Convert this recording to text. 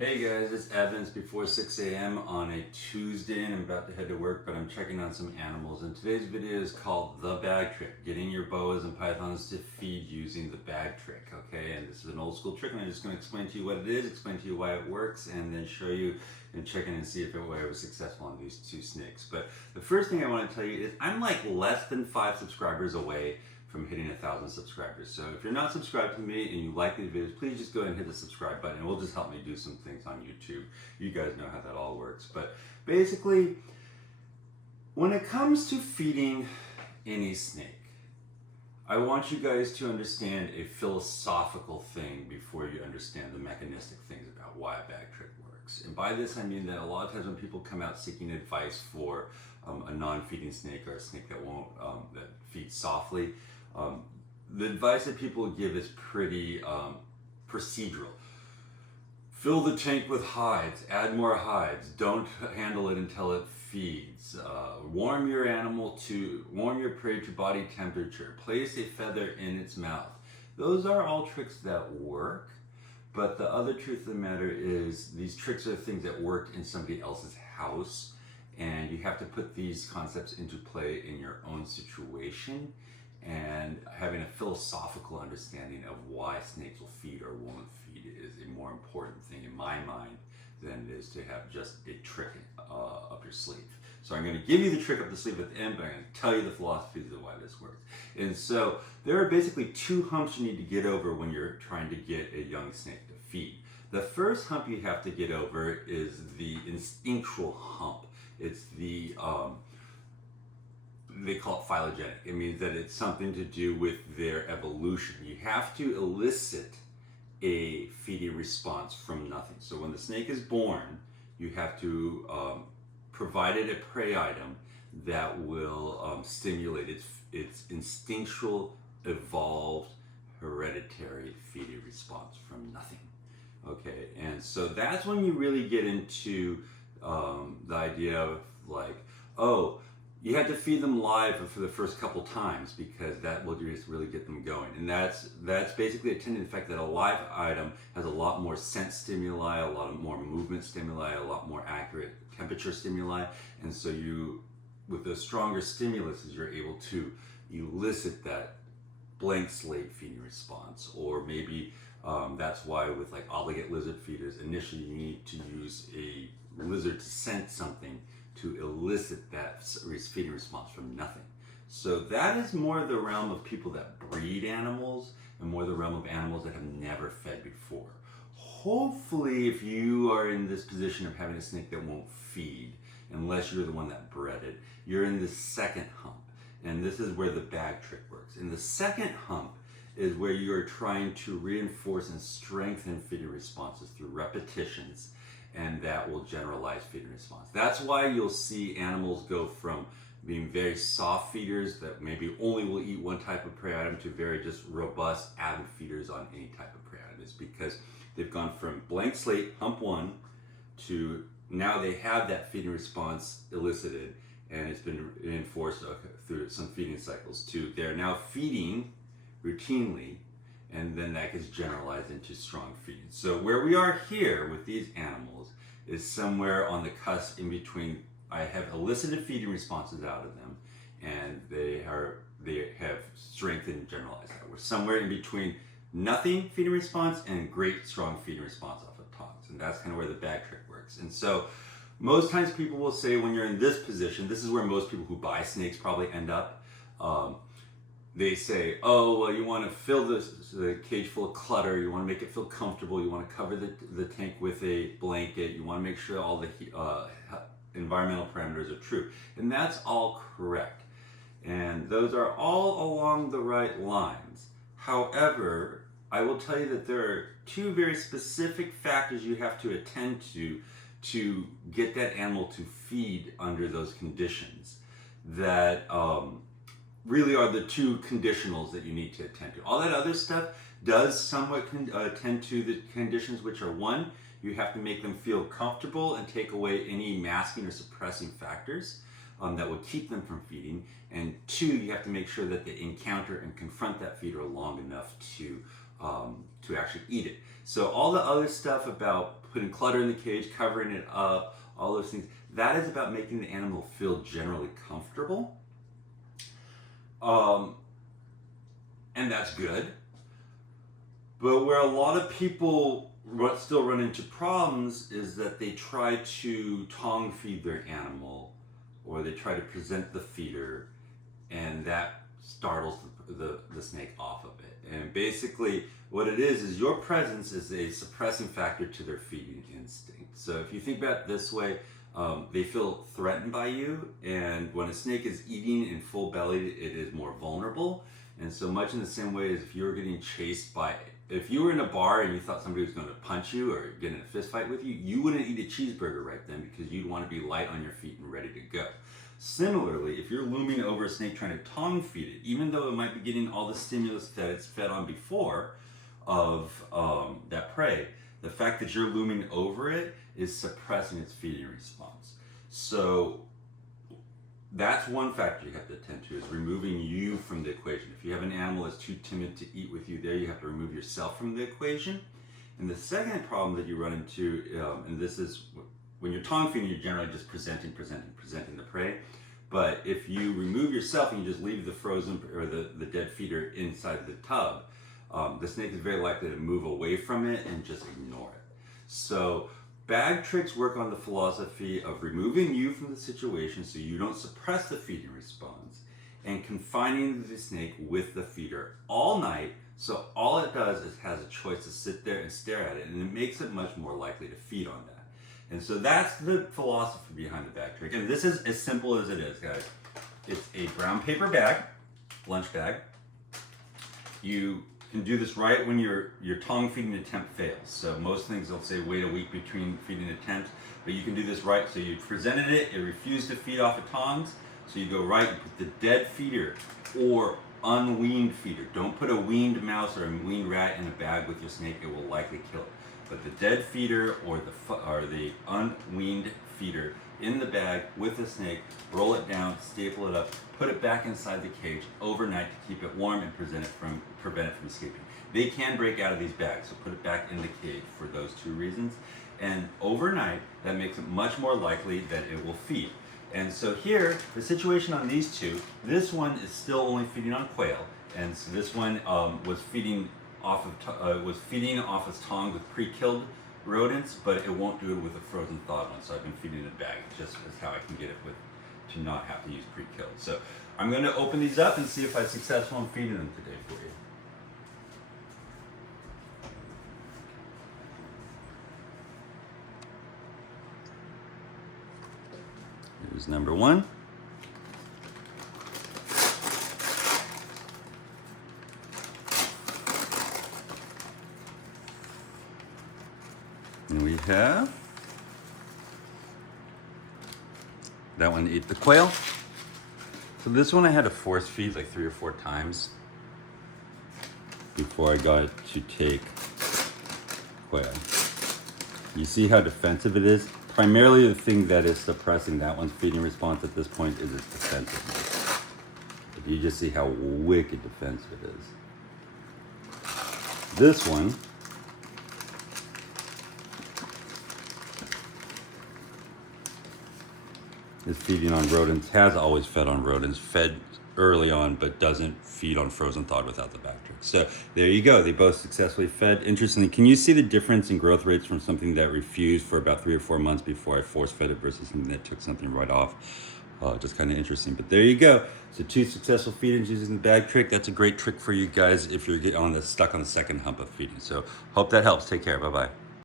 Hey guys, it's Evans before 6 a.m. on a Tuesday and I'm about to head to work, but I'm checking on some animals. And today's video is called The Bag Trick, getting your boas and pythons to feed using the bag trick, okay? And this is an old school trick and I'm just going to explain to you what it is, explain to you why it works, and then show you and check in and see if it was successful on these two snakes. But the first thing I want to tell you is I'm like less than 5 subscribers away from hitting 1,000 subscribers. So if you're not subscribed to me and you like these videos, please just go ahead and hit the subscribe button. It will just help me do some things on YouTube. You guys know how that all works. But basically, when it comes to feeding any snake, I want you guys to understand a philosophical thing before you understand the mechanistic things about why a bag trick works. And by this I mean that a lot of times when people come out seeking advice for a non-feeding snake or a snake that won't that feeds softly, the advice that people give is pretty procedural. Fill the tank with hides, add more hides, don't handle it until it feeds, warm your prey to body temperature, place a feather in its mouth. Those are all tricks that work, but the other truth of the matter is these tricks are things that worked in somebody else's house, and you have to put these concepts into play in your own situation, and having a philosophical understanding of why snakes will feed or won't feed is a more important thing in my mind than it is to have just a trick up your sleeve. So I'm going to give you the trick up the sleeve at the end, but I'm going to tell you the philosophies of why this works. And so there are basically 2 humps you need to get over when you're trying to get a young snake to feed. The first hump you have to get over is the instinctual hump. It's the they call it phylogenetic. It means that it's something to do with their evolution. You have to elicit a feeding response from nothing. So when the snake is born, you have to provide it a prey item that will stimulate its instinctual, evolved, hereditary feeding response from nothing. Okay, and so that's when you really get into the idea of like, oh, you have to feed them live for the first couple times because that will just really get them going. And that's basically attending the fact that a live item has a lot more sense stimuli, a lot more movement stimuli, a lot more accurate temperature stimuli. And so you, with the stronger stimuluses, you're able to elicit that blank slate feeding response. Or maybe that's why with like obligate lizard feeders, initially you need to use a lizard to sense something to elicit that feeding response from nothing. So that is more the realm of people that breed animals and more the realm of animals that have never fed before. Hopefully, if you are in this position of having a snake that won't feed, unless you're the one that bred it, you're in the second hump. And this is where the bag trick works. And the second hump is where you're trying to reinforce and strengthen feeding responses through repetitions, and that will generalize feeding response. That's why you'll see animals go from being very soft feeders that maybe only will eat one type of prey item to very just robust, avid feeders on any type of prey item. It's because they've gone from blank slate, hump 1, to now they have that feeding response elicited and it's been reinforced through some feeding cycles, to they're now feeding routinely, and then that gets generalized into strong feeding. So where we are here with these animals is somewhere on the cusp in between. I have elicited feeding responses out of them, and they have strengthened and generalized that. We're somewhere in between nothing feeding response and great strong feeding response off of tongues, and that's kind of where the bag trick works. And so most times people will say when you're in this position, this is where most people who buy snakes probably end up. They say, oh, well, you want to fill the cage full of clutter, you want to make it feel comfortable, you want to cover the tank with a blanket, you want to make sure all the environmental parameters are true. And that's all correct. And those are all along the right lines. However, I will tell you that there are 2 very specific factors you have to attend to get that animal to feed under those conditions that really are the 2 conditionals that you need to attend to. All that other stuff does somewhat attend to the conditions, which are 1, you have to make them feel comfortable and take away any masking or suppressing factors that would keep them from feeding, and 2, you have to make sure that they encounter and confront that feeder long enough to actually eat it. So all the other stuff about putting clutter in the cage, covering it up, all those things, that is about making the animal feel generally comfortable. And that's good. But where a lot of people still run into problems is that they try to tongue feed their animal, or they try to present the feeder, and that startles the snake off of it. And basically what it is your presence is a suppressing factor to their feeding instinct. So if you think about it this way, they feel threatened by you, and when a snake is eating in full belly, it is more vulnerable. And so much in the same way as if you were getting chased by, if you were in a bar and you thought somebody was going to punch you or get in a fist fight with you, you wouldn't eat a cheeseburger right then, because you'd want to be light on your feet and ready to go. Similarly, if you're looming over a snake trying to tongue feed it, even though it might be getting all the stimulus that it's fed on before of that prey, the fact that you're looming over it is suppressing its feeding response. So that's one factor you have to attend to, is removing you from the equation. If you have an animal that's too timid to eat with you there, you have to remove yourself from the equation. And the second problem that you run into, and this is when you're tongue feeding, you're generally just presenting the prey. But if you remove yourself and you just leave the frozen or the dead feeder inside the tub, the snake is very likely to move away from it and just ignore it. So bag tricks work on the philosophy of removing you from the situation so you don't suppress the feeding response, and confining the snake with the feeder all night, so all it does is has a choice to sit there and stare at it, and it makes it much more likely to feed on that. And so that's the philosophy behind the bag trick. And this is as simple as it is, guys. It's a brown paper bag, lunch bag. You can do this right when your tongue feeding attempt fails. So most things they'll say wait a week between feeding attempts, but you can do this right. So you presented it, it refused to feed off of tongs. So you go right, you put the dead feeder or unweaned feeder. Don't put a weaned mouse or a weaned rat in a bag with your snake, it will likely kill it. But the dead feeder or the unweaned feeder in the bag with the snake, roll it down, staple it up, put it back inside the cage overnight to keep it warm and prevent it from escaping. They can break out of these bags, so put it back in the cage for those two reasons. And overnight, that makes it much more likely that it will feed. And so here, the situation on these two, this one is still only feeding on quail, and so this one was feeding off its tongue with pre-killed rodents, but it won't do it with a frozen thawed one. So I've been feeding it in a bag, just as how I can get it to not have to use pre-killed. So I'm going to open these up and see if I'm successful in feeding them today for you. Here's number one. And we have, that one ate the quail. So this one I had to force feed like 3 or 4 times before I got it to take quail. You see how defensive it is? Primarily the thing that is suppressing that one's feeding response at this point is its defensiveness. If you just see how wicked defensive it is. This one, is feeding on rodents, has always fed on rodents, fed early on, but doesn't feed on frozen thawed without the bag trick. So there you go, they both successfully fed. Interestingly, can you see the difference in growth rates from something that refused for about 3 or 4 months before I force fed it versus something that took something right off? Just kind of interesting, but there you go. So 2 successful feedings using the bag trick. That's a great trick for you guys if you're stuck on the second hump of feeding. So hope that helps. Take care. Bye-bye.